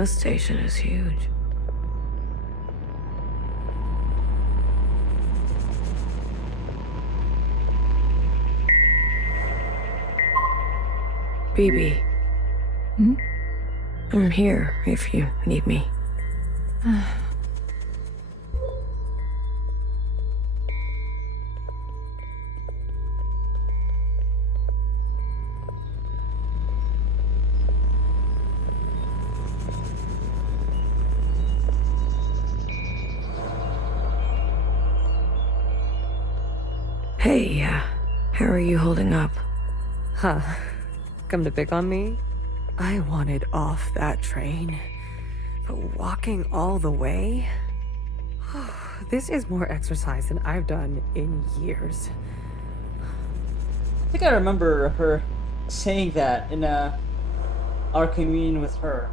This station is huge. BB. Hmm? I'm here if you need me. Hey, how are you holding up? Huh. Come to pick on me? I wanted off that train. But walking all the way? This is more exercise than I've done in years. I think I remember her saying that in our communion with her.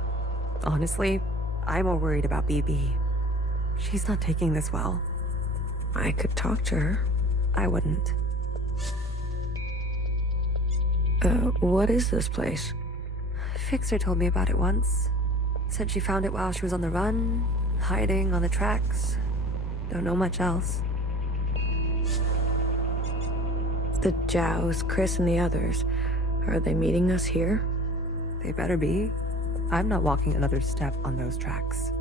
Honestly, I'm more worried about BB. She's not taking this well. I could talk to her. I wouldn't. What is this place? Fixer told me about it once. Said she found it while she was on the run, hiding on the tracks. Don't know much else. The Jows, Chris, and the others. Are they meeting us here? They better be. I'm not walking another step on those tracks.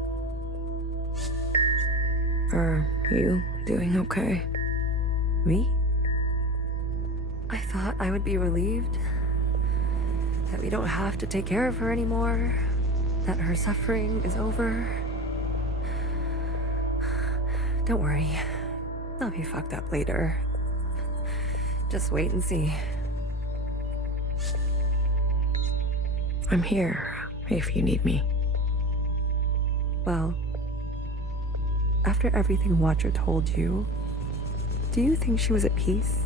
Are you doing okay? Me? I thought I would be relieved that we don't have to take care of her anymore, that her suffering is over. Don't worry, I'll be fucked up later. Just wait and see. I'm here if you need me. Well, after everything Watcher told you, do you think she was at peace?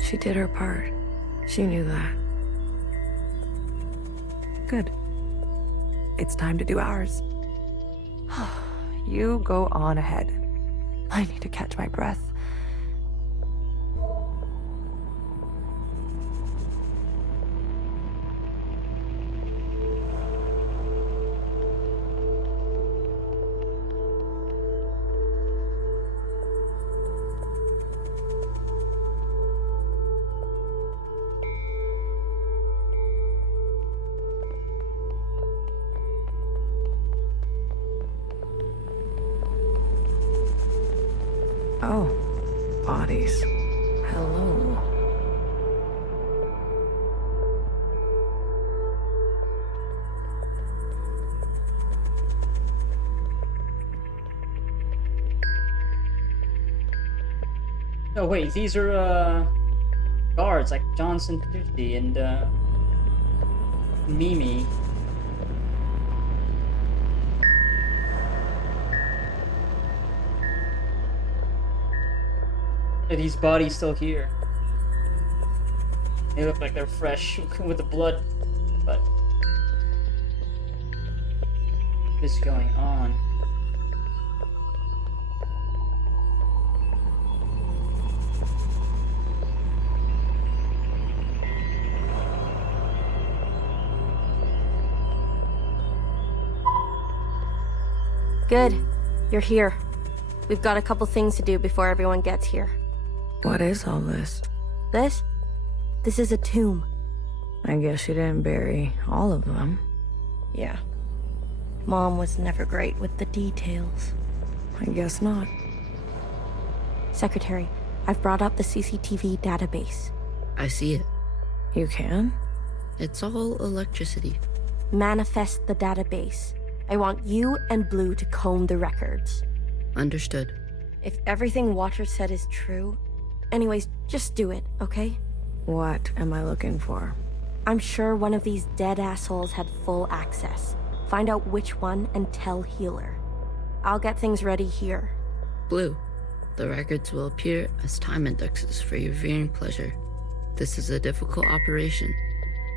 She did her part. She knew that. Good. It's time to do ours. You go on ahead. I need to catch my breath. Oh, bodies. Hello. Oh wait, these are guards like Johnson 50 and Mimi. Are these bodies still here? They look like they're fresh with the blood, but what is going on? Good. You're here. We've got a couple things to do before everyone gets here. What is all this? This is a tomb. I guess you didn't bury all of them. Yeah. Mom was never great with the details. I guess not. Secretary, I've brought up the CCTV database. I see it. You can? It's all electricity. Manifest the database. I want you and Blue to comb the records. Understood. If everything Watcher said is true... Anyways, just do it, okay? What am I looking for? I'm sure one of these dead assholes had full access. Find out which one and tell Healer. I'll get things ready here. Blue, the records will appear as time indexes for your viewing pleasure. This is a difficult operation.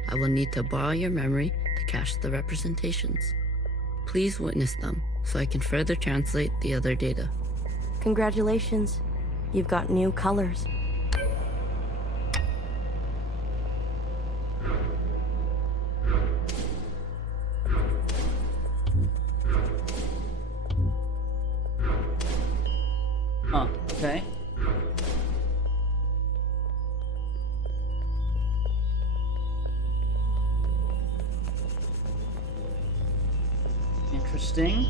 I will need to borrow your memory to cache the representations. Please witness them so I can further translate the other data. Congratulations. You've got new colors. Okay. Interesting.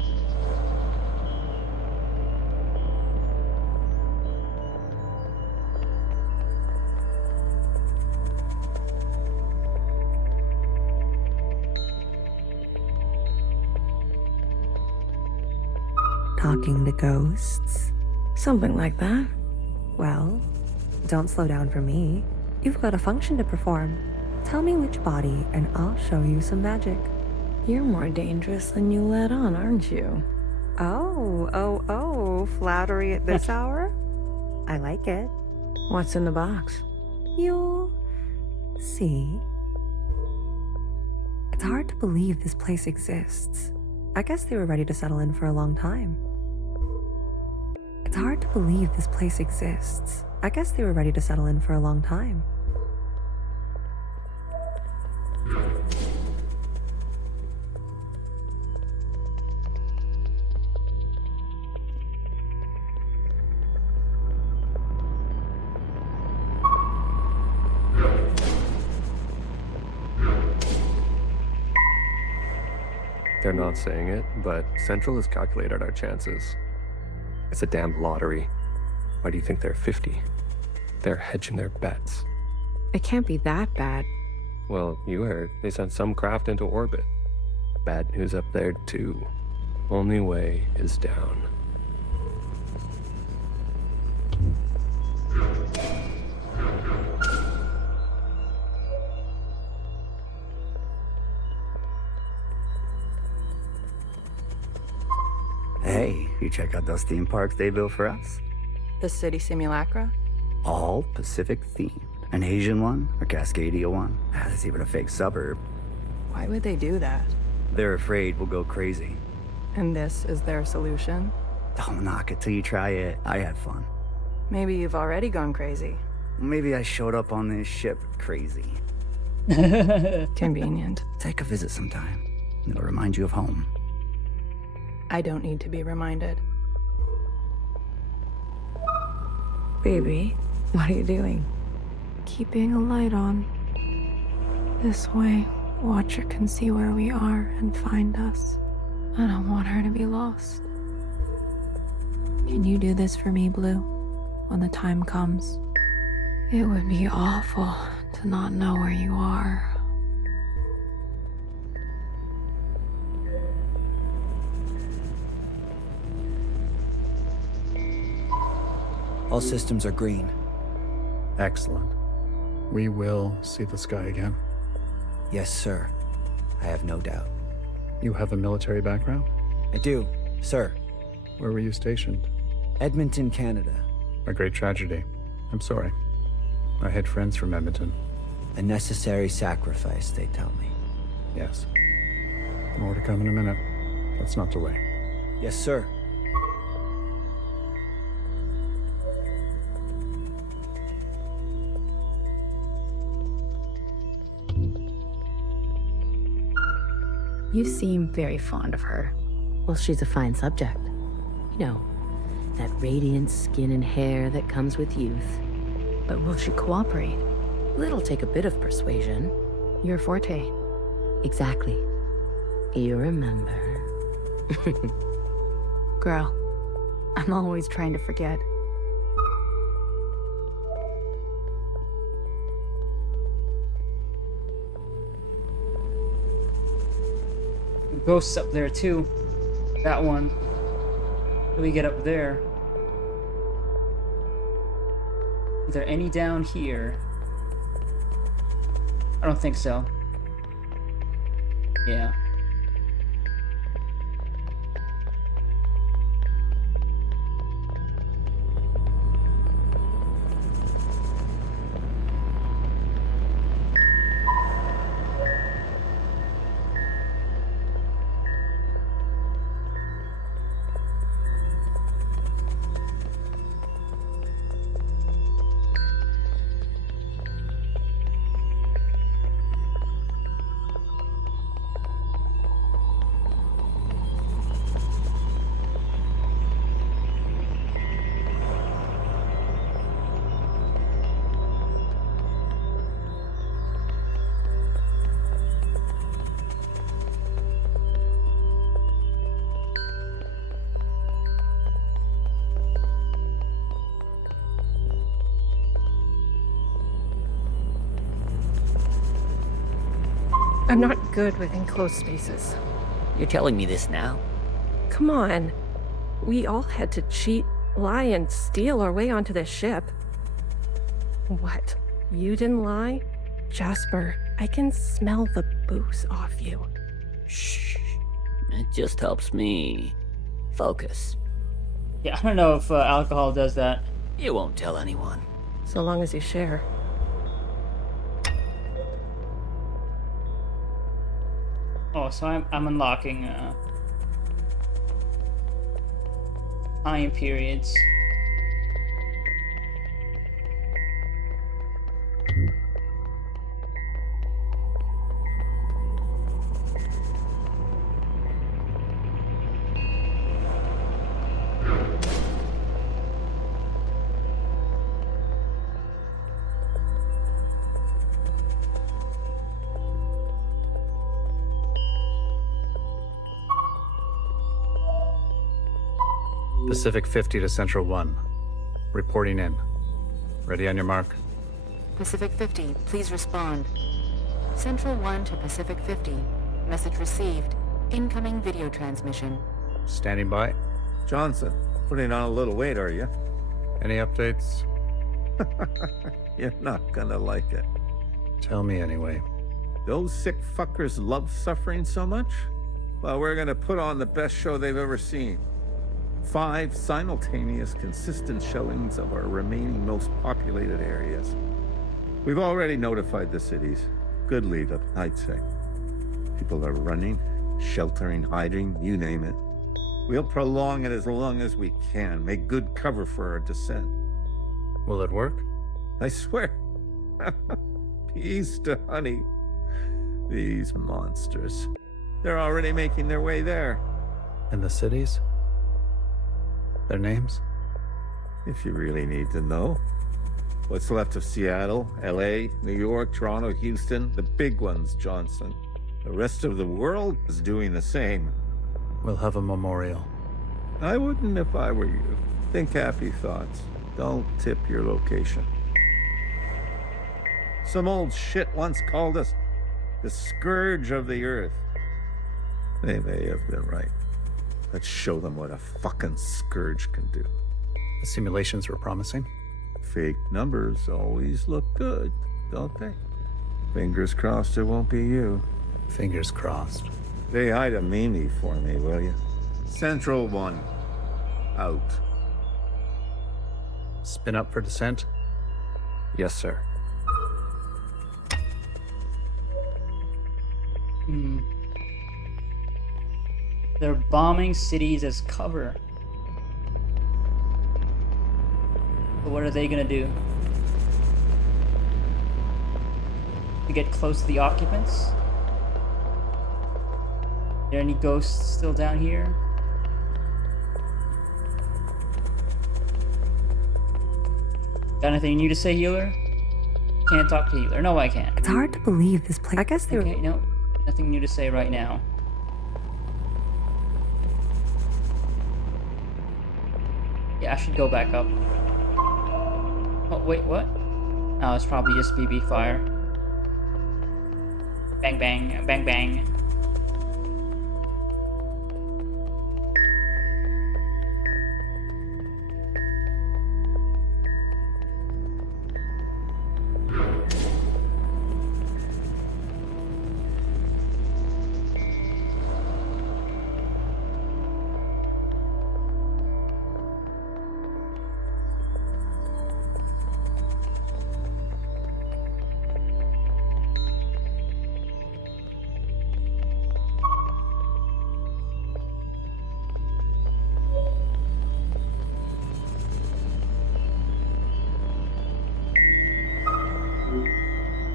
Talking to ghosts? Something like that. Well, don't slow down for me. You've got a function to perform. Tell me which body, and I'll show you some magic. You're more dangerous than you let on, aren't you? Oh, flattery at this hour? I like it. What's in the box? You'll see. It's hard to believe this place exists. I guess they were ready to settle in for a long time. It's hard to believe this place exists. I guess they were ready to settle in for a long time. They're not saying it, but Central has calculated our chances. It's a damn lottery. Why do you think they're 50? They're hedging their bets. It can't be that bad. Well, you heard. They sent some craft into orbit. Bad news up there, too. Only way is down. Hey, you check out those theme parks they built for us? The city simulacra? All Pacific themed. An Asian one, a Cascadia one. There's even a fake suburb. Why would they do that? They're afraid we'll go crazy. And this is their solution? Don't knock it till you try it. I had fun. Maybe you've already gone crazy. Maybe I showed up on this ship crazy. Convenient. Take a visit sometime. It'll remind you of home. I don't need to be reminded. Baby, what are you doing? Keeping a light on. This way, Watcher can see where we are and find us. I don't want her to be lost. Can you do this for me, Blue? When the time comes? It would be awful to not know where you are. All systems are green. Excellent. We will see the sky again. Yes, sir. I have no doubt. You have a military background? I do, sir. Where were you stationed? Edmonton, Canada. A great tragedy. I'm sorry. I had friends from Edmonton. A necessary sacrifice, they tell me. Yes. More to come in a minute. Let's not delay. Yes, sir. You seem very fond of her. Well, she's a fine subject. You know, that radiant skin and hair that comes with youth. But will she cooperate? It'll take a bit of persuasion. Your forte. Exactly. You remember. Girl, I'm always trying to forget. Ghosts up there too. That one. How do we get up there? Are there any down here? I don't think so. Yeah. I'm not good with enclosed spaces. You're telling me this now? Come on. We all had to cheat, lie, and steal our way onto this ship. What? You didn't lie? Jasper, I can smell the booze off you. Shh. It just helps me focus. Yeah, I don't know if alcohol does that. You won't tell anyone. So long as you share. Oh, so I'm unlocking time periods. Pacific 50 to Central 1. Reporting in. Ready on your mark. Pacific 50, please respond. Central 1 to Pacific 50. Message received. Incoming video transmission. Standing by. Johnson, putting on a little weight, are you? Any updates? You're not gonna like it. Tell me anyway. Those sick fuckers love suffering so much? Well, we're gonna put on the best show they've ever seen. 5 simultaneous, consistent showings of our remaining most populated areas. We've already notified the cities. Good lead up, I'd say. People are running, sheltering, hiding, you name it. We'll prolong it as long as we can, make good cover for our descent. Will it work? I swear. Peas to honey. These monsters. They're already making their way there. And the cities? Their names? If you really need to know. What's left of Seattle, LA, New York, Toronto, Houston, the big ones, Johnson. The rest of the world is doing the same. We'll have a memorial. I wouldn't if I were you. Think happy thoughts. Don't tip your location. Some old shit once called us the scourge of the earth. They may have been right. Let's show them what a fucking scourge can do. The simulations were promising. Fake numbers always look good, don't they? Fingers crossed it won't be you. Fingers crossed. Say hi to Mimi for me, will you? Central 1. Out. Spin up for descent? Yes, sir. They're bombing cities as cover. But what are they gonna do? To get close to the occupants? Are there any ghosts still down here? Got anything new to say, Healer? Can't talk to Healer. No, I can't. It's hard to believe this place. I guess they were. Okay, no, nothing new to say right now. Yeah, I should go back up. Oh, wait, what? Oh, it's probably just BB fire. Bang, bang, bang, bang.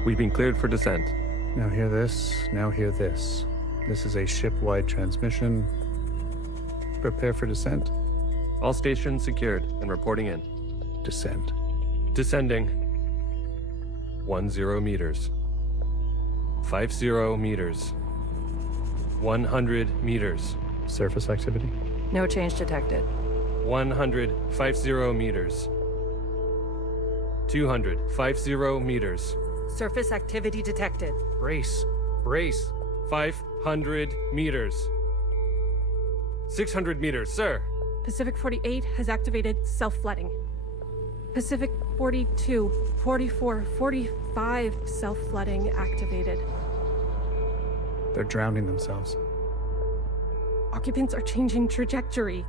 We've been cleared for descent. Now hear this, now hear this. This is a ship-wide transmission. Prepare for descent. All stations secured and reporting in. Descent. Descending. 10 meters. 50 meters. 100 meters. Surface activity? No change detected. 150 meters. 250 meters. Surface activity detected. Brace. Brace. 500 meters. 600 meters, sir. Pacific 48 has activated self-flooding. Pacific 42, 44, 45 self-flooding activated. They're drowning themselves. Occupants are changing trajectory.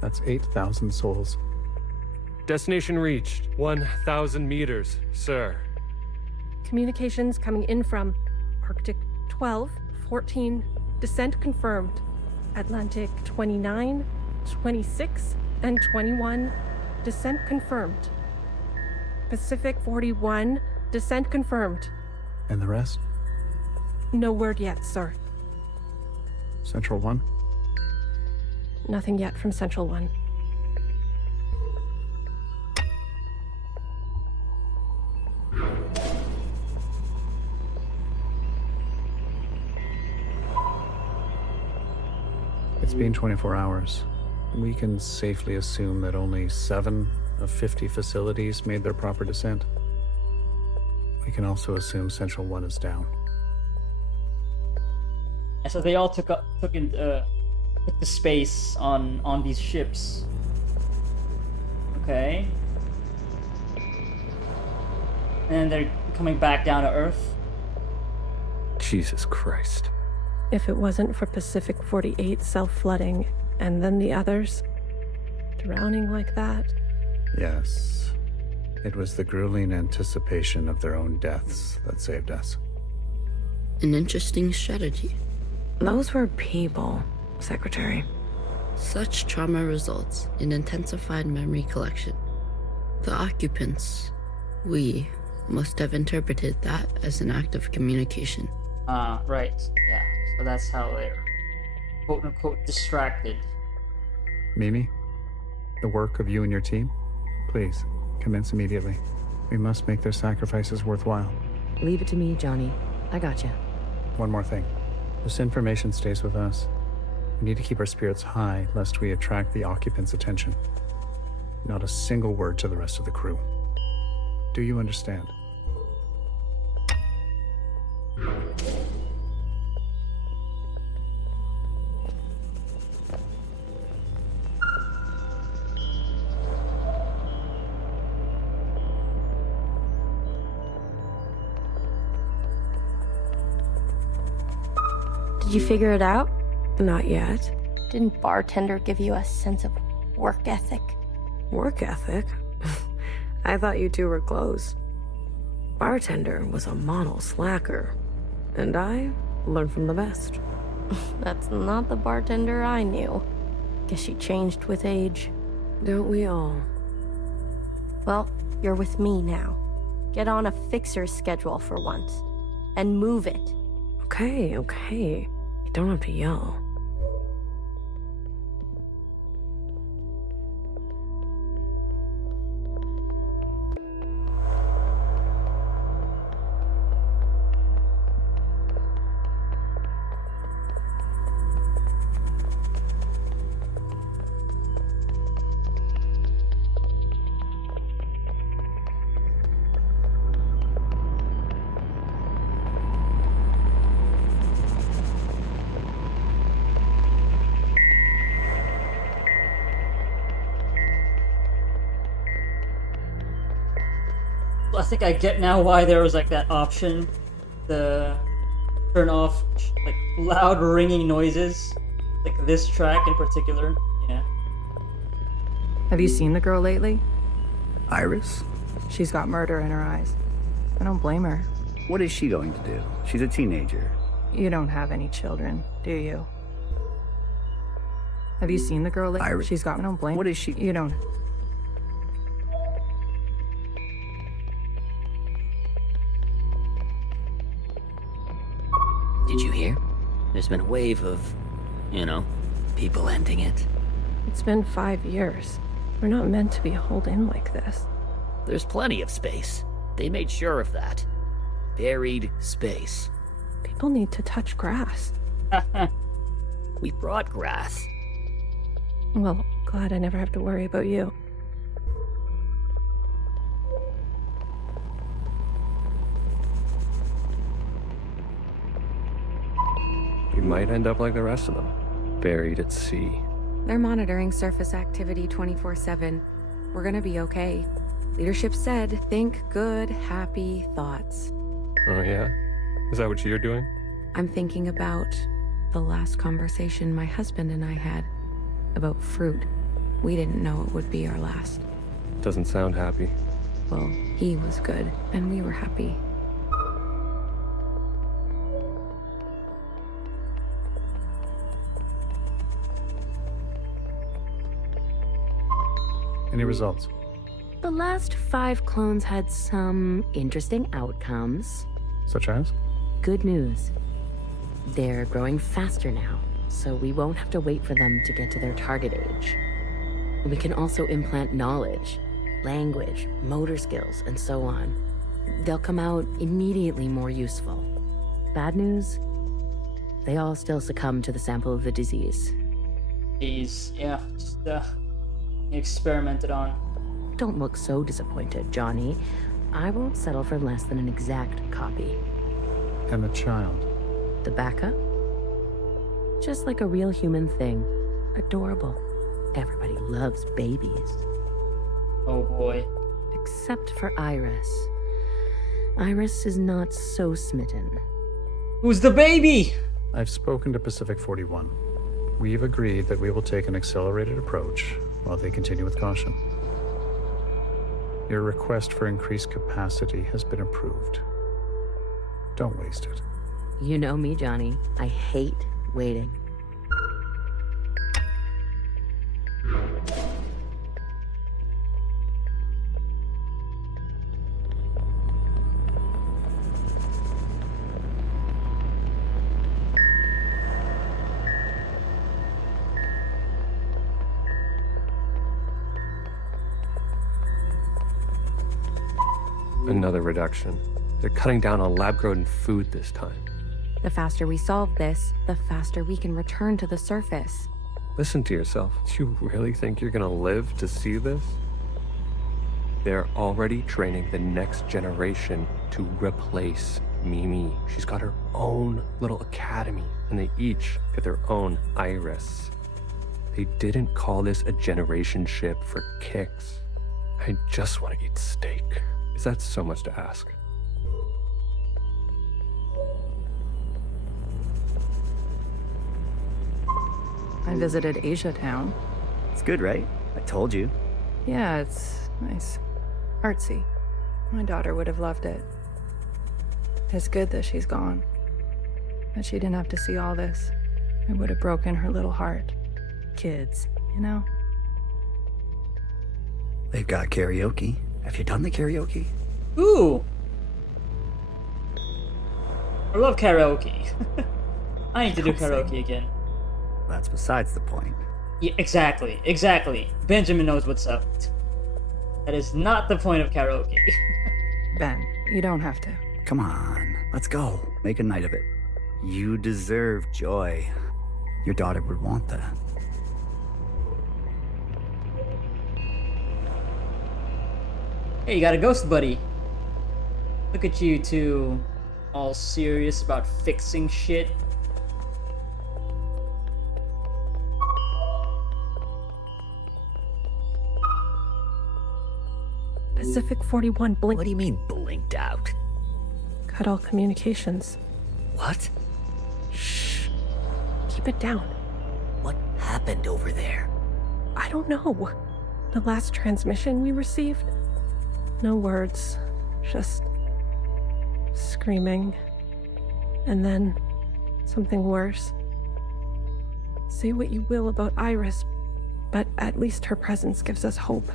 That's 8,000 souls. Destination reached. 1,000 meters, sir. Communications coming in from Arctic 12, 14, descent confirmed. Atlantic 29, 26, and 21, descent confirmed. Pacific 41, descent confirmed. And the rest? No word yet, sir. Central 1? Nothing yet from Central 1. It's been 24 hours. We can safely assume that only 7 of 50 facilities made their proper descent. We can also assume Central 1 is down. And so they all took the space on these ships. Okay. And they're coming back down to Earth. Jesus Christ. If it wasn't for Pacific 48 self-flooding, and then the others drowning like that. Yes. It was the grueling anticipation of their own deaths that saved us. An interesting strategy. Those were people, Secretary. Such trauma results in intensified memory collection. The occupants, we, must have interpreted that as an act of communication. Right. Yeah. So that's how they're quote-unquote distracted. Mimi, the work of you and your team, please, commence immediately. We must make their sacrifices worthwhile. Leave it to me, Johnny. I gotcha. One more thing. This information stays with us. We need to keep our spirits high, lest we attract the occupants' attention. Not a single word to the rest of the crew. Do you understand? Did you figure it out? Not yet. Didn't bartender give you a sense of work ethic? Work ethic? I thought you two were close. Bartender was a model slacker, and I learned from the best. That's not the bartender I knew. Guess she changed with age. Don't we all? Well, you're with me now. Get on a fixer's schedule for once. And move it. Okay. You don't have to yell. I think I get now why there was like that option to turn off like loud ringing noises, like this track in particular. Yeah. Have you seen the girl lately? Iris? She's got murder in her eyes. I don't blame her. What is she going to do? She's a teenager. You don't have any children, do you? Have you seen the girl lately? Iris. She's got... I don't blame... What is she... You don't... Did you hear? There's been a wave of, people ending it. It's been 5 years. We're not meant to be holed in like this. There's plenty of space. They made sure of that. Buried space. People need to touch grass. We brought grass. Well, glad I never have to worry about you. You might end up like the rest of them, buried at sea. They're monitoring surface activity 24/7. We're gonna be okay. Leadership said, think good, happy thoughts. Oh yeah? Is that what you're doing? I'm thinking about the last conversation my husband and I had about fruit. We didn't know it would be our last. Doesn't sound happy. Well, he was good, and we were happy. Any results? The last 5 clones had some interesting outcomes. Such as? Good news. They're growing faster now, so we won't have to wait for them to get to their target age. We can also implant knowledge, language, motor skills, and so on. They'll come out immediately more useful. Bad news? They all still succumb to the sample of the disease. He's, yeah, just experimented on. Don't look so disappointed, Johnny. I won't settle for less than an exact copy. And the child? The backup? Just like a real human thing. Adorable. Everybody loves babies. Oh boy. Except for Iris. Iris is not so smitten. Who's the baby? I've spoken to Pacific 41. We've agreed that we will take an accelerated approach while they continue with caution. Your request for increased capacity has been approved. Don't waste it. You know me, Johnny. I hate waiting. Another reduction. They're cutting down on lab-grown food this time. The faster we solve this, the faster we can return to the surface. Listen to yourself. Do you really think you're gonna live to see this? They're already training the next generation to replace Mimi. She's got her own little academy, and they each get their own Iris. They didn't call this a generation ship for kicks. I just want to eat steak. Is that so much to ask? I visited Asia Town. It's good, right? I told you. Yeah, it's nice. Artsy. My daughter would have loved it. It's good that she's gone. That she didn't have to see all this. It would have broken her little heart. Kids, you know? They've got karaoke. Have you done the karaoke? Ooh! I love karaoke. I need to do karaoke again. That's besides the point. Yeah, exactly. Benjamin knows what's up. That is not the point of karaoke. Ben, you don't have to. Come on, let's go. Make a night of it. You deserve joy. Your daughter would want that. Hey, you got a ghost buddy. Look at you two, all serious about fixing shit. Pacific 41 blinked. What do you mean, blinked out? Cut all communications. What? Shh. Keep it down. What happened over there? I don't know. The last transmission we received? No words. Just screaming. And then something worse. Say what you will about Iris, but at least her presence gives us hope.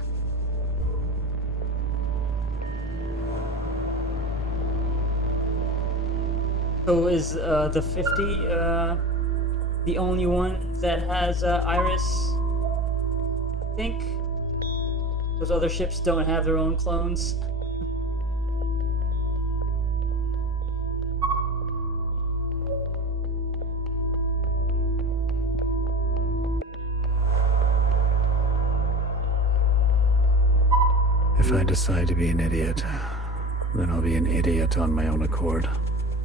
So is the 50 the only one that has Iris? I think those other ships don't have their own clones. If I decide to be an idiot, then I'll be an idiot on my own accord.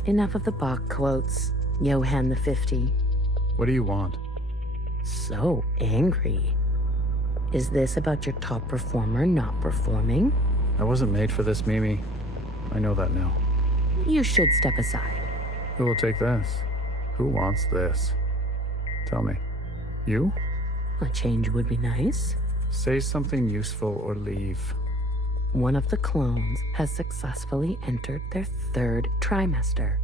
Enough of the Bach quotes. Johan the 50. What do you want? So angry. Is this about your top performer not performing? I wasn't made for this, Mimi. I know that now. You should step aside. Who will take this? Who wants this? Tell me. You? A change would be nice. Say something useful or leave. One of the clones has successfully entered their 3rd trimester.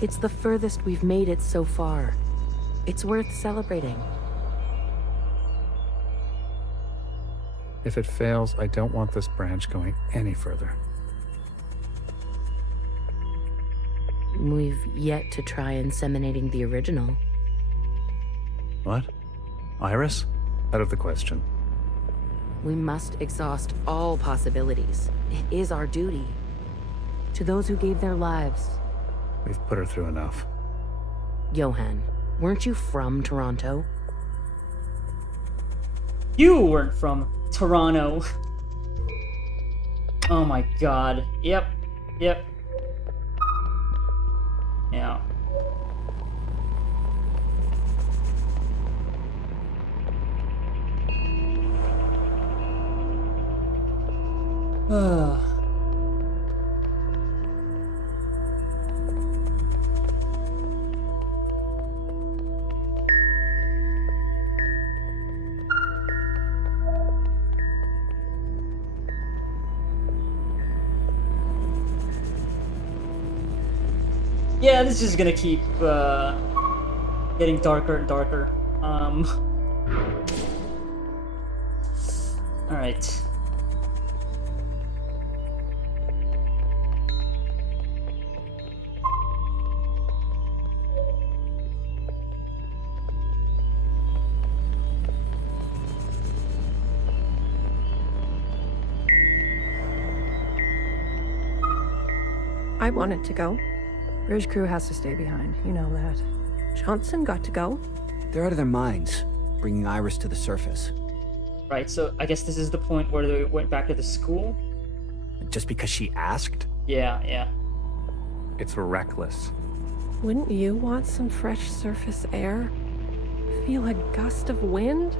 It's the furthest we've made it so far. It's worth celebrating. If it fails, I don't want this branch going any further. We've yet to try inseminating the original. What? Iris? Out of the question. We must exhaust all possibilities. It is our duty. To those who gave their lives. We've put her through enough. Johan, weren't you from Toronto? You weren't from Toronto. Oh my god. Yep. Yeah. Yeah, this is gonna keep getting darker and darker. Alright. I wanted to go. Bridge crew has to stay behind. You know that. Johnson got to go. They're out of their minds, bringing Iris to the surface. Right, so I guess this is the point where they went back to the school? Just because she asked? Yeah. It's reckless. Wouldn't you want some fresh surface air? Feel a gust of wind?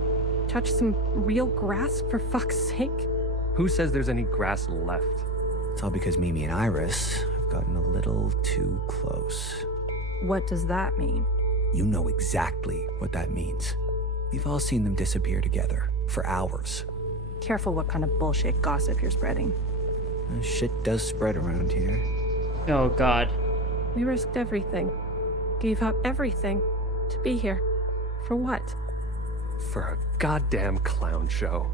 Touch some real grass, for fuck's sake? Who says there's any grass left? It's all because Mimi and Iris have gotten a little too close. What does that mean? You know exactly what that means. We've all seen them disappear together for hours. Careful what kind of bullshit gossip you're spreading. Shit does spread around here. Oh god. We risked everything. Gave up everything to be here. For what? For a goddamn clown show.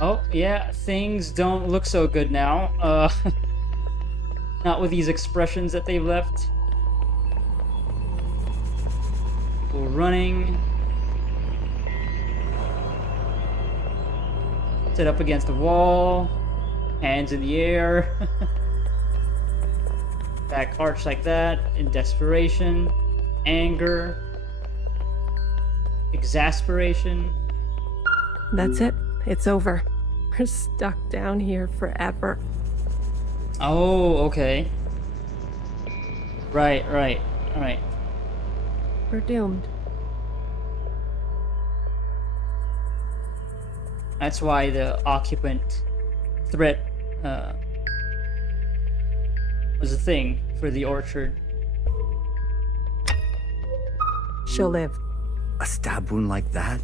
Oh, yeah, things don't look so good now. Not with these expressions that they've left. People running. Sit up against the wall. Hands in the air. Back arch like that. In desperation. Anger. Exasperation. That's it. It's over. We're stuck down here forever. Oh, okay. Right. Alright. We're doomed. That's why the occupant threat was a thing for the orchard. She'll live. A stab wound like that?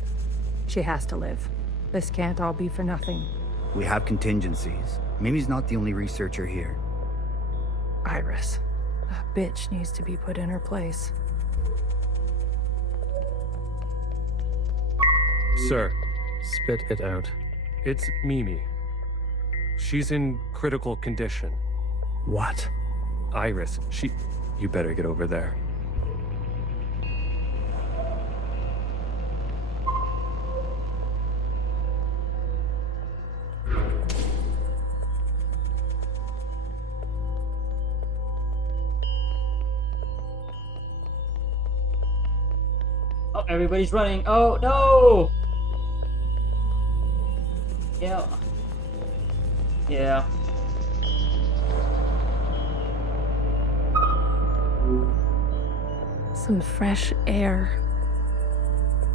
She has to live. This can't all be for nothing. We have contingencies. Mimi's not the only researcher here. Iris. That bitch needs to be put in her place. Sir. Spit it out. It's Mimi. She's in critical condition. What? Iris, You better get over there. Oh, everybody's running. Oh, no! Yeah. Yeah. Some fresh air.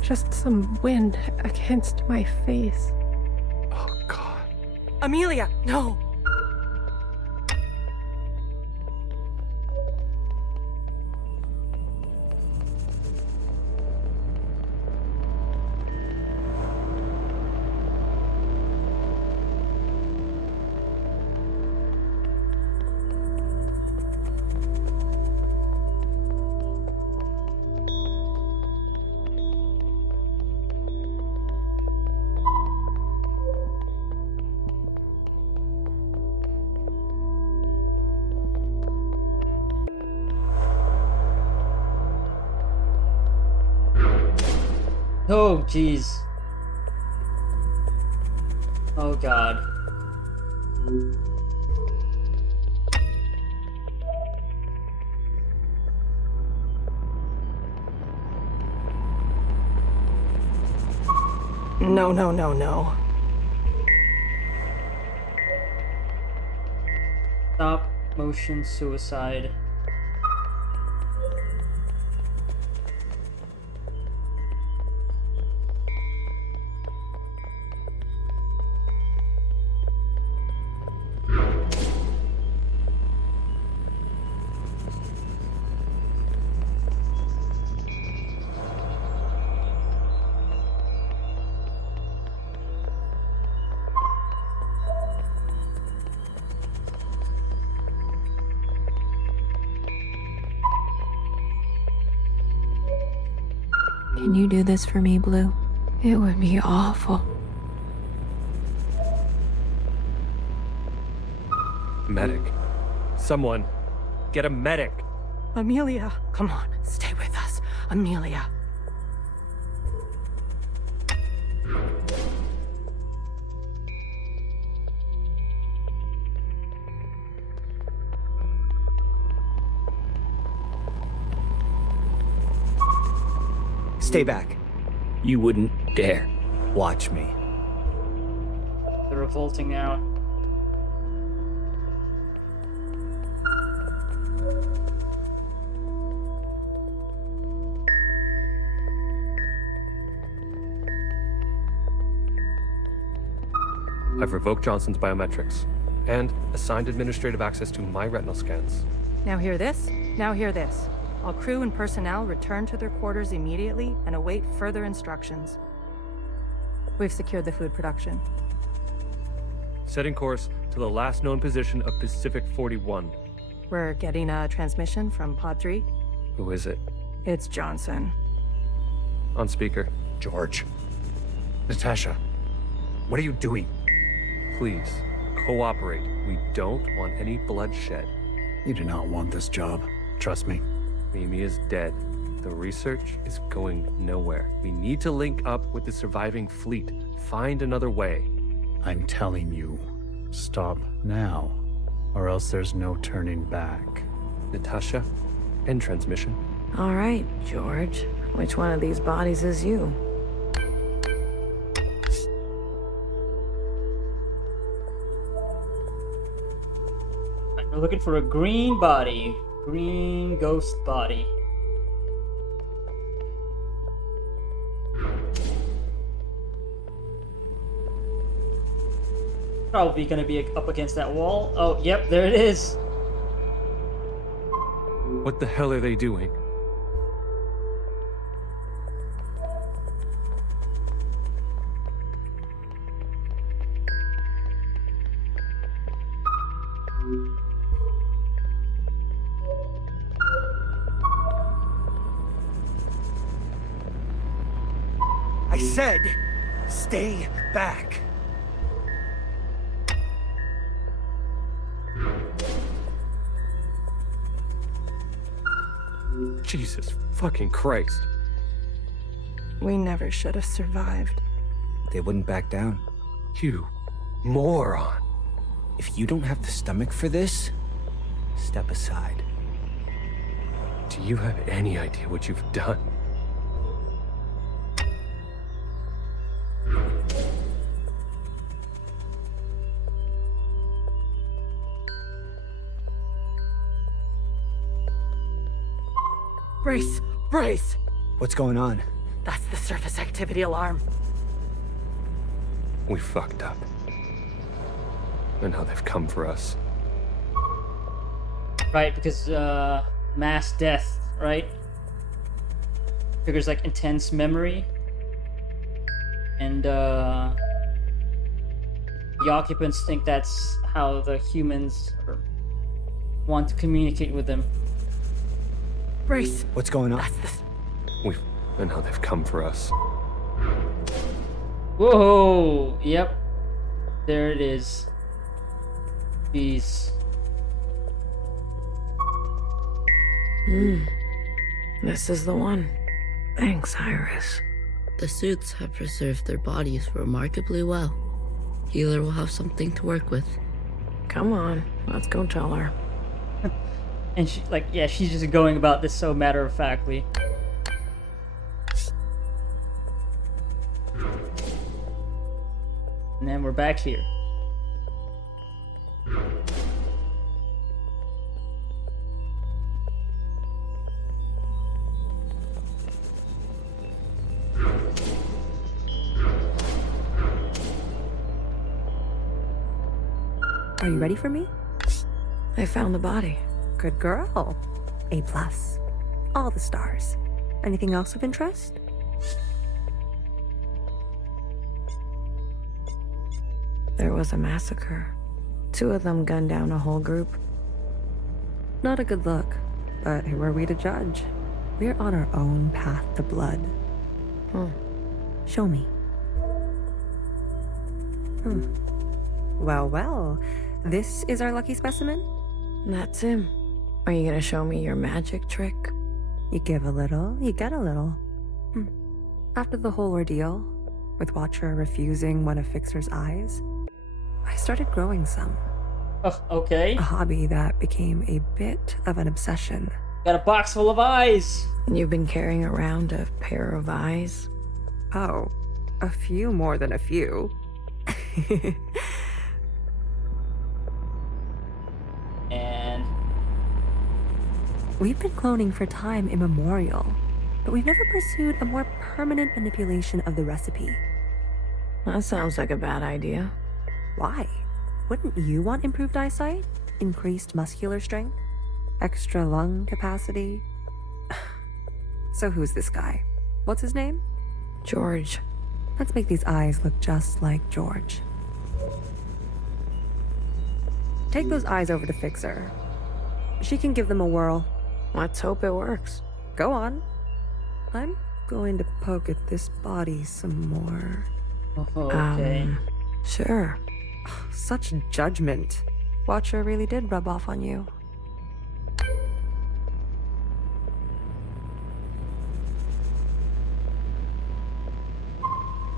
Just some wind against my face. Oh, God. Amelia, no! Oh, jeez. Oh, God. No, no, no, no. Stop motion suicide. Can you do this for me, Blue? It would be awful. Medic. Someone, get a medic. Amelia, come on, stay with us. Amelia. Stay back. You wouldn't dare. Watch me. They're revolting now. I've revoked Johnson's biometrics and assigned administrative access to my retinal scans. Now hear this? Now hear this. All crew and personnel return to their quarters immediately and await further instructions. We've secured the food production. Setting course to the last known position of Pacific 41. We're getting a transmission from Pod 3. Who is it? It's Johnson. On speaker. George. Natasha. What are you doing? Please, cooperate. We don't want any bloodshed. You do not want this job. Trust me. Mimi is dead. The research is going nowhere. We need to link up with the surviving fleet. Find another way. I'm telling you, stop now, or else there's no turning back. Natasha, end transmission. All right, George. Which one of these bodies is you? We're looking for a green body. Green ghost body. Probably gonna be up against that wall. Oh, yep, there it is. What the hell are they doing? I said, stay back. Jesus fucking Christ. We never should have survived. They wouldn't back down. You moron. If you don't have the stomach for this, step aside. Do you have any idea what you've done? Brace! Brace! What's going on? That's the surface activity alarm. We fucked up. And now they've come for us. Right, because mass death, right? Triggers like intense memory. And the occupants think that's how the humans want to communicate with them. Brace! What's going on? And now they've come for us. Whoa! Yep. There it is. Jeez. This is the one. Thanks, Iris. The suits have preserved their bodies remarkably well. Healer will have something to work with. Come on, let's go tell her. And she, like, yeah, she's just going about this so matter-of-factly. And then we're back here. Are you ready for me? I found the body. Good girl. A+. All the stars. Anything else of interest? There was a massacre. 2 of them gunned down a whole group. Not a good look, but who are we to judge? We're on our own path to blood. Show me. Well, well. This is our lucky specimen? That's him. Are you gonna show me your magic trick? You give a little, you get a little. After the whole ordeal, with Watcher refusing one of Fixer's eyes, I started growing some. Oh, okay. A hobby that became a bit of an obsession. Got a box full of eyes. You've been carrying around a pair of eyes? Oh, a few more than a few. And we've been cloning for time immemorial, but we've never pursued a more permanent manipulation of the recipe. That sounds like a bad idea. Why? Wouldn't you want improved eyesight? Increased muscular strength? Extra lung capacity? So who's this guy? What's his name? George. Let's make these eyes look just like George. Take those eyes over to Fixer. She can give them a whirl. Let's hope it works. Go on. I'm going to poke at this body some more. Okay. Sure. Such judgment. Watcher really did rub off on you.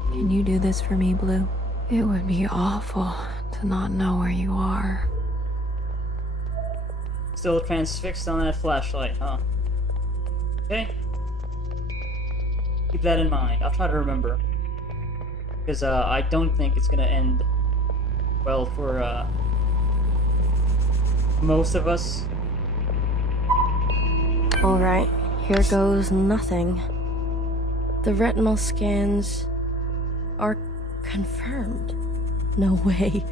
Can you do this for me, Blue? It would be awful to not know where you are. Still transfixed on that flashlight, huh? Okay. Keep that in mind. I'll try to remember. Because I don't think it's gonna end well for most of us. Alright, here goes nothing. The retinal scans are confirmed. No way.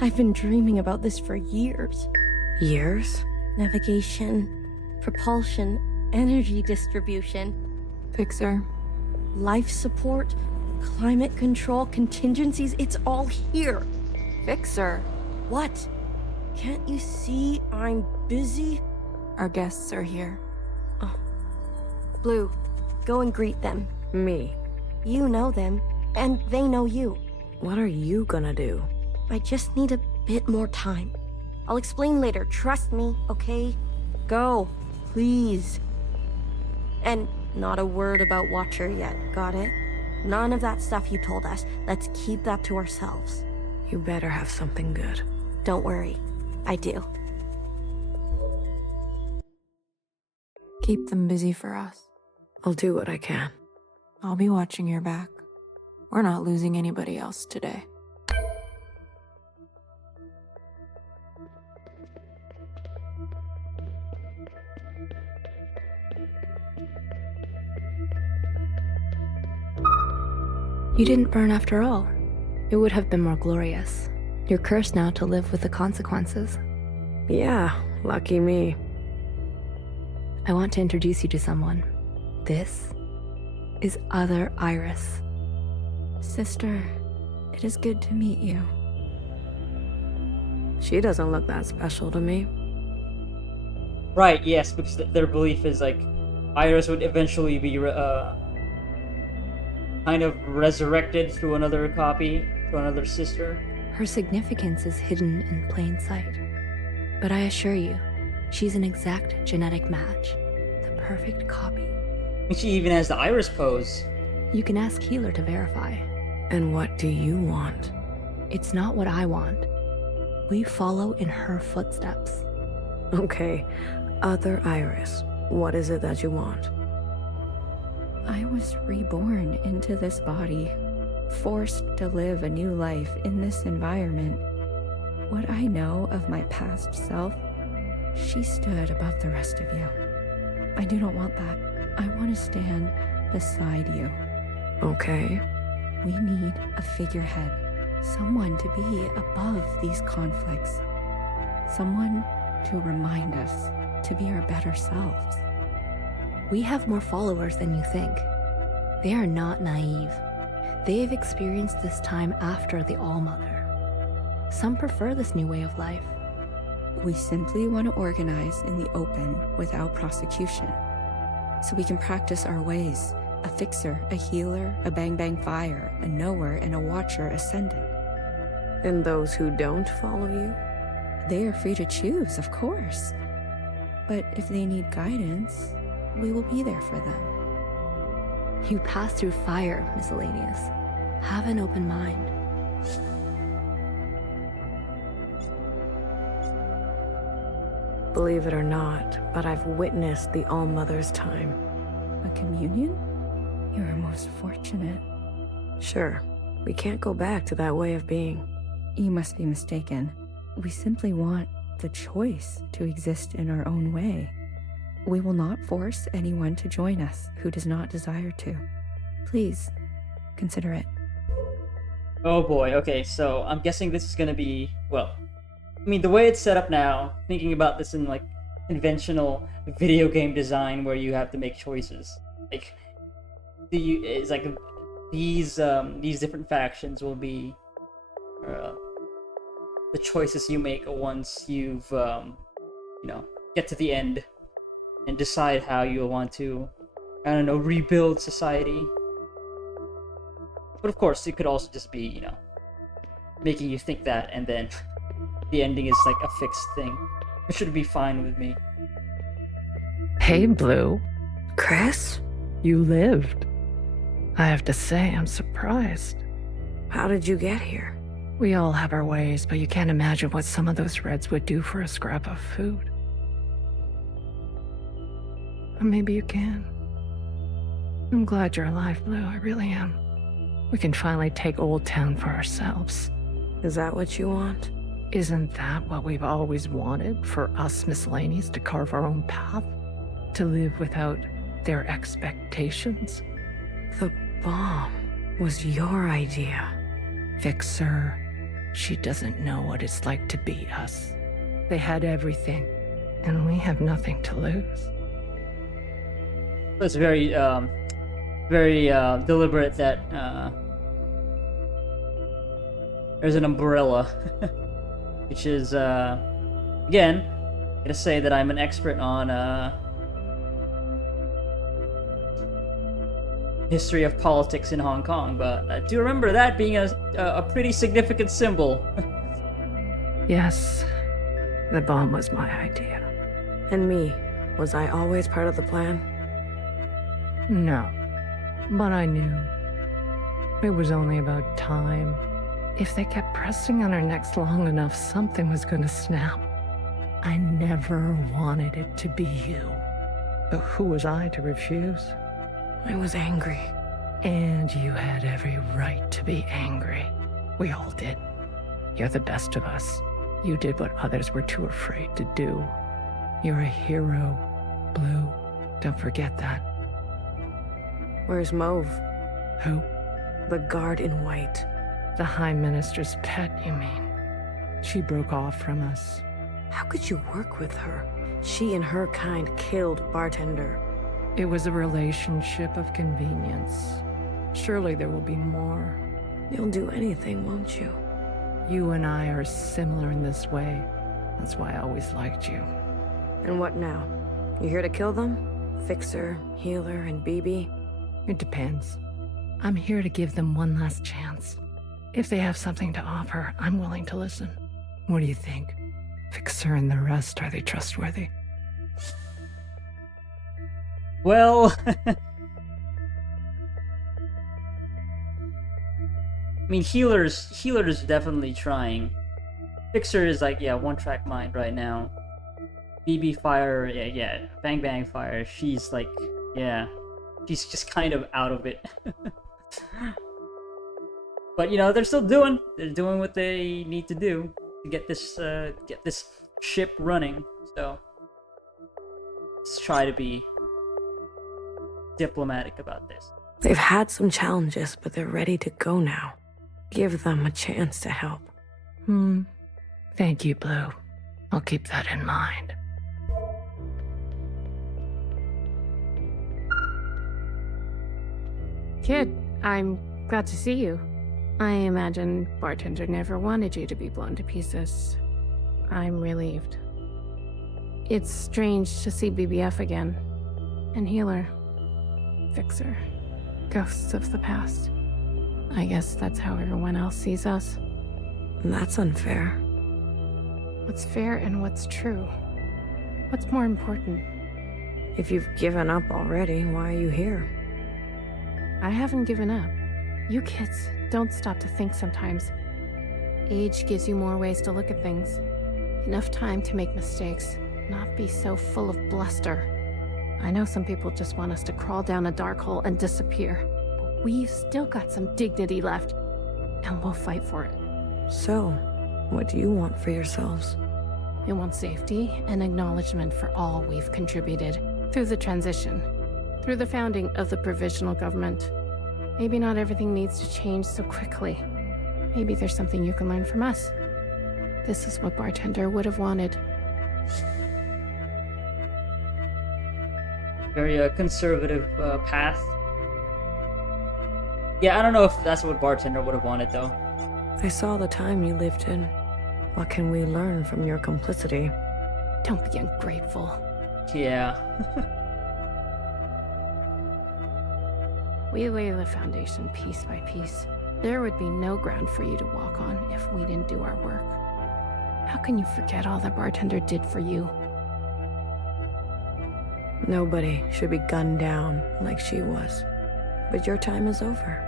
I've been dreaming about this for years. Years? Navigation, propulsion, energy distribution, Fixer. life support, climate control, contingencies, it's all here. Fixer. What? Can't you see I'm busy? Our guests are here. Oh. Blue, go and greet them. Me. You know them, and they know you. What are you gonna do? I just need a bit more time. I'll explain later, trust me, okay? Go, please. And not a word about Watcher yet, got it? None of that stuff you told us. Let's keep that to ourselves. You better have something good. Don't worry, I do. Keep them busy for us. I'll do what I can. I'll be watching your back. We're not losing anybody else today. You didn't burn after all. It would have been more glorious. You're cursed now to live with the consequences. Yeah, lucky me. I want to introduce you to someone. This is Other Iris. Sister, it is good to meet you. She doesn't look that special to me. Right, yes, because their belief is like Iris would eventually be kind of resurrected through another copy, through another sister. Her significance is hidden in plain sight. But I assure you, she's an exact genetic match. The perfect copy. And she even has the Iris pose. You can ask Healer to verify. And what do you want? It's not what I want. We follow in her footsteps. Okay, Other Iris, what is it that you want? I was reborn into this body, forced to live a new life in this environment. What I know of my past self, she stood above the rest of you. I do not want that. I want to stand beside you. Okay. We need a figurehead, someone to be above these conflicts, someone to remind us to be our better selves. We have more followers than you think. They are not naive. They've experienced this time after the All-Mother. Some prefer this new way of life. We simply want to organize in the open without prosecution, so we can practice our ways. A fixer, a healer, a bang-bang fire, a knower, and a watcher ascendant. And those who don't follow you? They are free to choose, of course. But if they need guidance, we will be there for them. You pass through fire, Miscellaneous. Have an open mind. Believe it or not, but I've witnessed the All-Mother's time. A communion? You're most fortunate. Sure, we can't go back to that way of being. You must be mistaken. We simply want the choice to exist in our own way. We will not force anyone to join us who does not desire to. Please, consider it. Oh boy, okay, so I'm guessing this is gonna be, well, I mean, the way it's set up now, thinking about this in, like, conventional video game design where you have to make choices. Like, it's like these different factions will be the choices you make once you've, get to the end and decide how you want to, I don't know, rebuild society. But of course, it could also just be, making you think that, and then the ending is like a fixed thing. It should be fine with me. Hey, Blue. Chris? You lived. I have to say, I'm surprised. How did you get here? We all have our ways, but you can't imagine what some of those Reds would do for a scrap of food. Or maybe you can. I'm glad you're alive, Blue. I really am. We can finally take Old Town for ourselves. Is that what you want? Isn't that what we've always wanted? For us Miscellaneous to carve our own path? To live without their expectations? The bomb was your idea. Fixer. She doesn't know what it's like to be us. They had everything, and we have nothing to lose. It's very deliberate that there's an umbrella, which is again, I'm gonna say that I'm an expert on history of politics in Hong Kong, but I do remember that being a pretty significant symbol. Yes, the bomb was my idea. And me, was I always part of the plan? No, but I knew. It was only about time. If they kept pressing on our necks long enough, something was gonna snap. I never wanted it to be you. But who was I to refuse? I was angry. And you had every right to be angry. We all did. You're the best of us. You did what others were too afraid to do. You're a hero, Blue. Don't forget that. Where's Mauve? Who? The guard in white. The High Minister's pet, you mean? She broke off from us. How could you work with her? She and her kind killed Bartender. It was a relationship of convenience. Surely there will be more. You'll do anything, won't you? You and I are similar in this way. That's why I always liked you. And what now? You here to kill them? Fixer, healer, and BB? It depends. I'm here to give them one last chance. If they have something to offer, I'm willing to listen. What do you think? Fixer and the rest, are they trustworthy? Well, I mean, healer's definitely trying. Fixer is like, yeah, one-track mind right now. BB Fire, yeah, Bang Bang Fire, she's like, yeah, she's just kind of out of it. But you know, they're doing what they need to do to get this ship running. So let's try to be diplomatic about this. They've had some challenges, but they're ready to go now. Give them a chance to help. Thank you, Blue. I'll keep that in mind. Kid, I'm glad to see you. I imagine Bartender never wanted you to be blown to pieces. I'm relieved. It's strange to see BBF again. And Healer. Fixer. Ghosts of the past. I guess that's how everyone else sees us. That's unfair. What's fair and what's true? What's more important? If you've given up already, why are you here? I haven't given up. You kids don't stop to think sometimes. Age gives you more ways to look at things. Enough time to make mistakes, not be so full of bluster. I know some people just want us to crawl down a dark hole and disappear, but we've still got some dignity left, and we'll fight for it. So, what do you want for yourselves? I want safety and acknowledgement for all we've contributed through the transition, through the founding of the provisional government. Maybe not everything needs to change so quickly. Maybe there's something you can learn from us. This is what Bartender would have wanted. Very conservative path. Yeah, I don't know if that's what Bartender would have wanted, though. I saw the time you lived in. What can we learn from your complicity? Don't be ungrateful. Yeah. We lay the foundation piece by piece. There would be no ground for you to walk on if we didn't do our work. How can you forget all that Bartender did for you? Nobody should be gunned down like she was. But your time is over.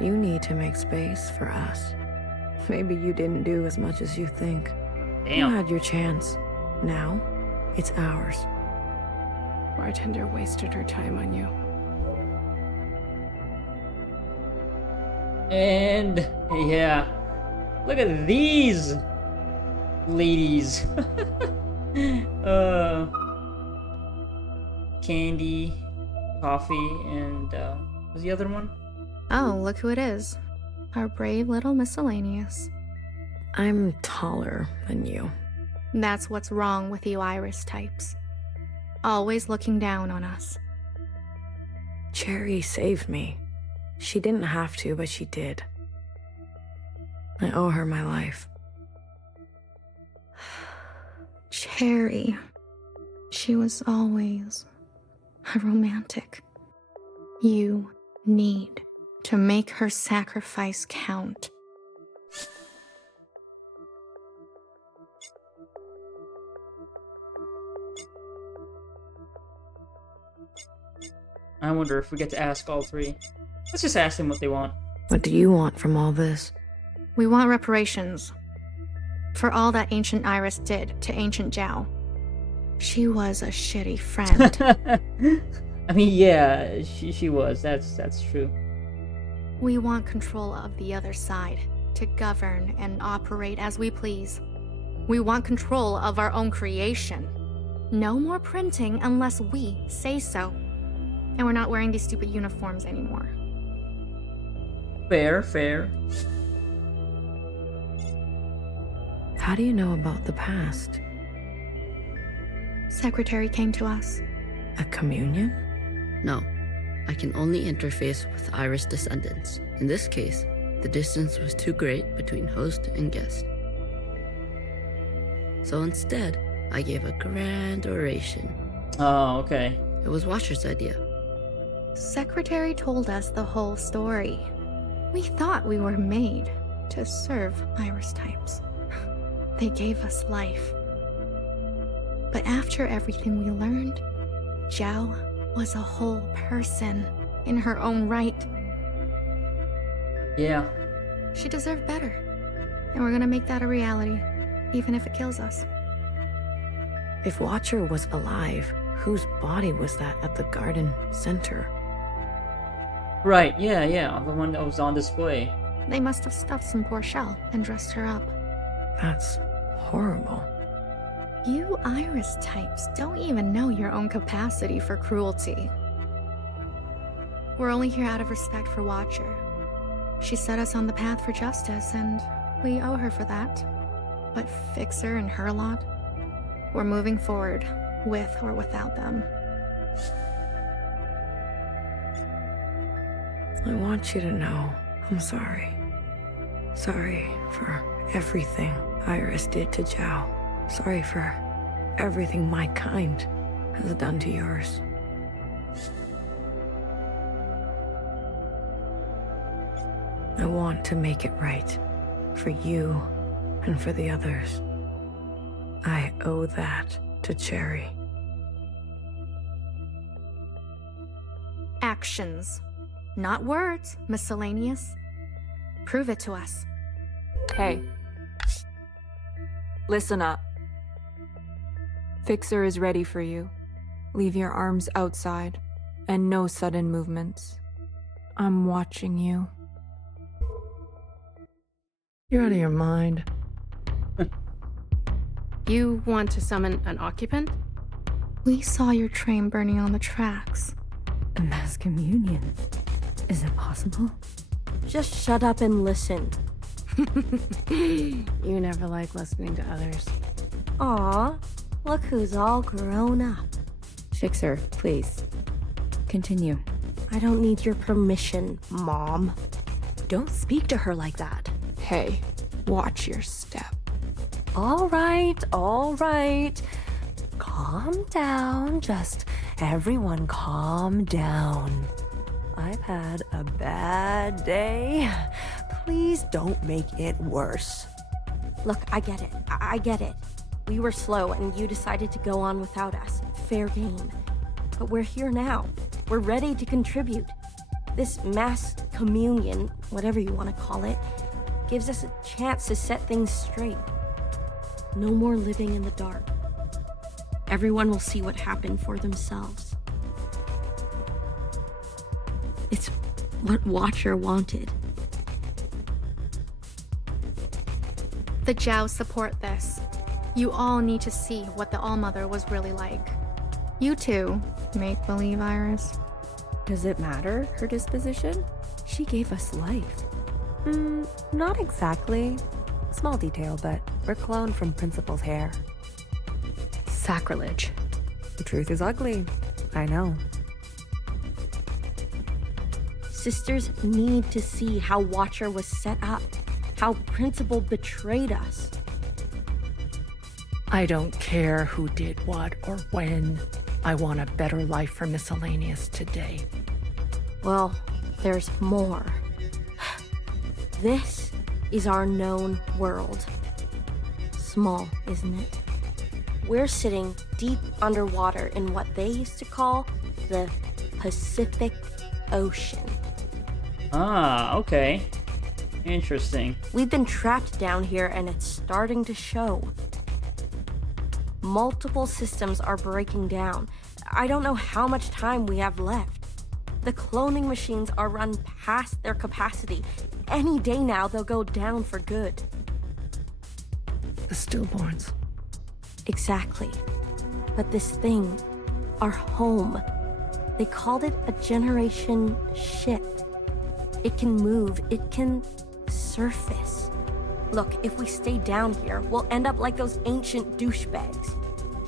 You need to make space for us. Maybe you didn't do as much as you think. Damn. You had your chance. Now, it's ours. Bartender wasted her time on you. And yeah, look at these ladies. Candy, coffee, and what's the other one? Oh, look who it is. Our brave little miscellaneous. I'm taller than you. That's what's wrong with you Iris types. Always looking down on us. Cherry saved me. She didn't have to, but she did. I owe her my life. Cherry. She was always a romantic. You need to make her sacrifice count. I wonder if we get to ask all three. Let's just ask them what they want. What do you want from all this? We want reparations. For all that Ancient Iris did to Ancient Zhao. She was a shitty friend. I mean, yeah, she was. That's true. We want control of the other side, to govern and operate as we please. We want control of our own creation. No more printing unless we say so. And we're not wearing these stupid uniforms anymore. Fair, fair. How do you know about the past? Secretary came to us. A communion? No, I can only interface with Iris descendants. In this case, the distance was too great between host and guest. So instead, I gave a grand oration. Oh, okay. It was Watcher's idea. Secretary told us the whole story. We thought we were made to serve Iris types. They gave us life. But after everything we learned, Zhao was a whole person in her own right. Yeah. She deserved better. And we're gonna make that a reality, even if it kills us. If Watcher was alive, whose body was that at the garden center? Right, yeah, the one that was on display. They must have stuffed some poor shell and dressed her up. That's horrible. You Iris types don't even know your own capacity for cruelty. We're only here out of respect for Watcher. She set us on the path for justice, and we owe her for that. But Fixer and her lot, we're moving forward, with or without them. I want you to know I'm sorry. Sorry for everything Iris did to Zhao. Sorry for everything my kind has done to yours. I want to make it right for you and for the others. I owe that to Cherry. Actions, not words, miscellaneous. Prove it to us. Hey. Listen up. Fixer is ready for you. Leave your arms outside, and no sudden movements. I'm watching you. You're out of your mind. You want to summon an occupant? We saw your train burning on the tracks. A mass communion. Is it possible? Just shut up and listen. You never like listening to others. Aw, look who's all grown up. Fixer, please. Continue. I don't need your permission, Mom. Don't speak to her like that. Hey, watch your step. All right. Calm down. Just everyone calm down. I've had a bad day. Please don't make it worse. Look, I get it. I get it. We were slow and you decided to go on without us. Fair game. But we're here now. We're ready to contribute. This mass communion, whatever you want to call it, gives us a chance to set things straight. No more living in the dark. Everyone will see what happened for themselves. It's what Watcher wanted. The Zhao support this. You all need to see what the Allmother was really like. You too, make-believe Iris. Does it matter, her disposition? She gave us life. Not exactly. Small detail, but we're cloned from Principal's hair. Sacrilege. The truth is ugly. I know. Sisters need to see how Watcher was set up, how Principal betrayed us. I don't care who did what or when. I want a better life for Miscellaneous today. Well, there's more. This is our known world. Small, isn't it? We're sitting deep underwater in what they used to call the Pacific Ocean. Ah, okay. Interesting. We've been trapped down here and it's starting to show. Multiple systems are breaking down. I don't know how much time we have left. The cloning machines are run past their capacity. Any day now, they'll go down for good. The stillborns. Exactly. But this thing, our home, they called it a generation ship. It can move. It can surface. Look, if we stay down here, we'll end up like those ancient douchebags.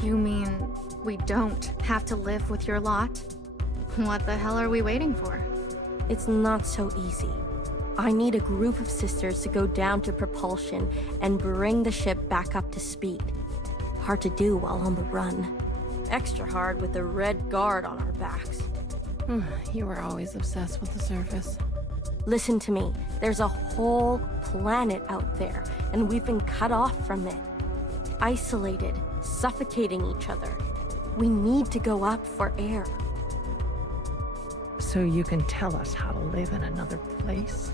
You mean we don't have to live with your lot? What the hell are we waiting for? It's not so easy. I need a group of sisters to go down to propulsion and bring the ship back up to speed. Hard to do while on the run. Extra hard with the Red Guard on our backs. You were always obsessed with the surface. Listen to me. There's a whole planet out there, and we've been cut off from it. Isolated, suffocating each other. We need to go up for air. So you can tell us how to live in another place?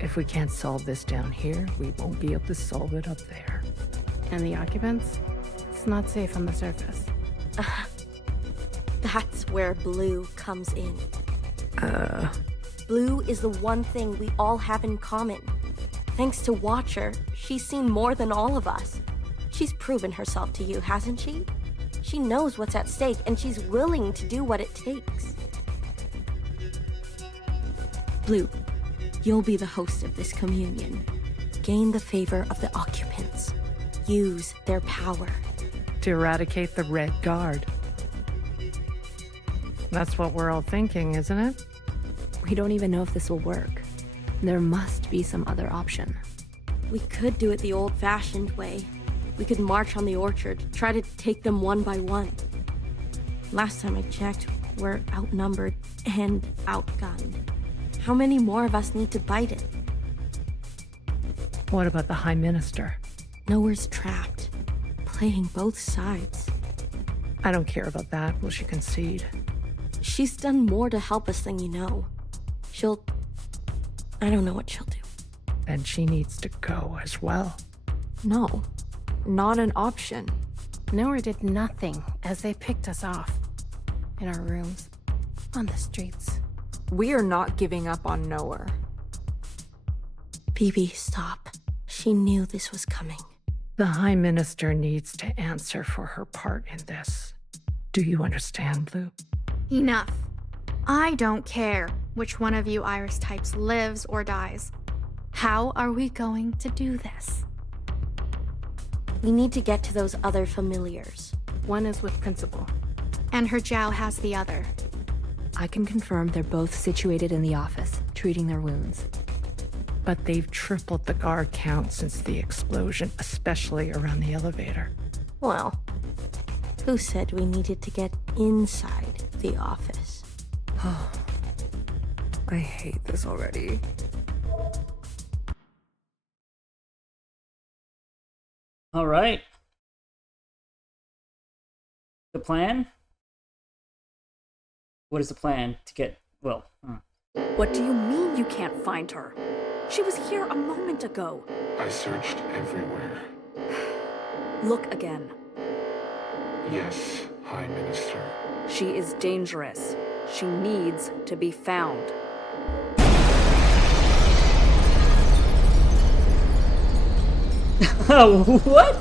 If we can't solve this down here, we won't be able to solve it up there. And the occupants? It's not safe on the surface. That's where Blue comes in. Blue is the one thing we all have in common. Thanks to Watcher, she's seen more than all of us. She's proven herself to you, hasn't she? She knows what's at stake, and she's willing to do what it takes. Blue, you'll be the host of this communion. Gain the favor of the occupants. Use their power. To eradicate the Red Guard. That's what we're all thinking, isn't it? We don't even know if this will work. There must be some other option. We could do it the old-fashioned way. We could march on the orchard, try to take them one by one. Last time I checked, we're outnumbered and outgunned. How many more of us need to bite it? What about the High Minister? Nowhere's trapped. Playing both sides. I don't care about that. Will she concede? She's done more to help us than you know. I don't know what she'll do. And she needs to go as well. No, not an option. Nowhere did nothing as they picked us off. In our rooms. On the streets. We are not giving up on Nowhere. Bibi, stop. She knew this was coming. The High Minister needs to answer for her part in this. Do you understand, Blue? Enough. I don't care which one of you Iris types lives or dies. How are we going to do this? We need to get to those other familiars. One is with Principal. And her Jiao has the other. I can confirm they're both situated in the office, treating their wounds. But they've tripled the guard count since the explosion, especially around the elevator. Well, who said we needed to get inside the office? Oh, I hate this already. All right. The plan? What is the plan to get, well... What do you mean you can't find her? She was here a moment ago. I searched everywhere. Look again. Yes, High Minister. She is dangerous. She needs to be found. What?